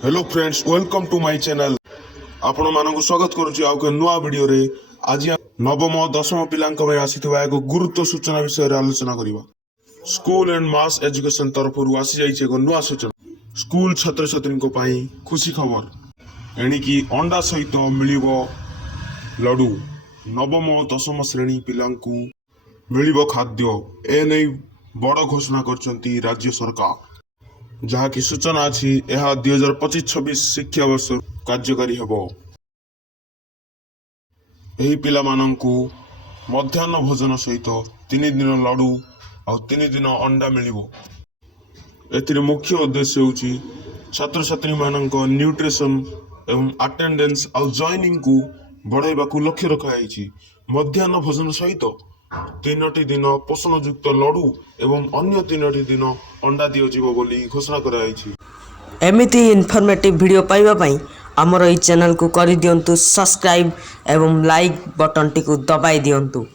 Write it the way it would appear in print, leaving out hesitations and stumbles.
Hello friends, welcome to my channel. आपण मानक स्वागत करुच्ची आउ के नुआ वीडियो रे। आज नवम दशम पिलांक में आसीथिबा एक गुरुत्व सूचना विषय रे आलोचना करिबा। स्कूल एंड मास एजुकेशन तरफरु आसी जाइछे एक नुआ सूचना। स्कूल छात्र छात्री को पाई खुशी खबर एणिकी अंडा सहित मिलिबो लडू। नवम और दशम श्रेणी पिलांकु मिलिबो खाद्य। ए नै बड़ घोषणा करचंती राज्य सरकार, जहाँकि सूचना अच्छी यह 2025-26 शिक्षा वर्ष कार्यकारी हेबो। एही पिला मानंकु मध्याह्न भोजन सहित 3 दिन लडू और 3 दिन अंडा मिलिबो। एथिरे मुख्य उद्देश्य होची छात्र छात्री मानंक न्यूट्रिशन एवं अटेंडेंस और जॉइनिंग को बढ़ाइबा को लक्ष्य रखा जाइछि। मध्याह्न भोजन सहित 3 दिन पोषण युक्त लडू एवं अन्य 3 दिन अंडा दियो जीवो बोली घोषणा करा जाइछि। एमिति इनफॉर्मेटिव वीडियो पाइबा पई हमर ई चैनल को करि दियंतु सब्सक्राइब एवं लाइक बटन टी को दबाई दियंतु।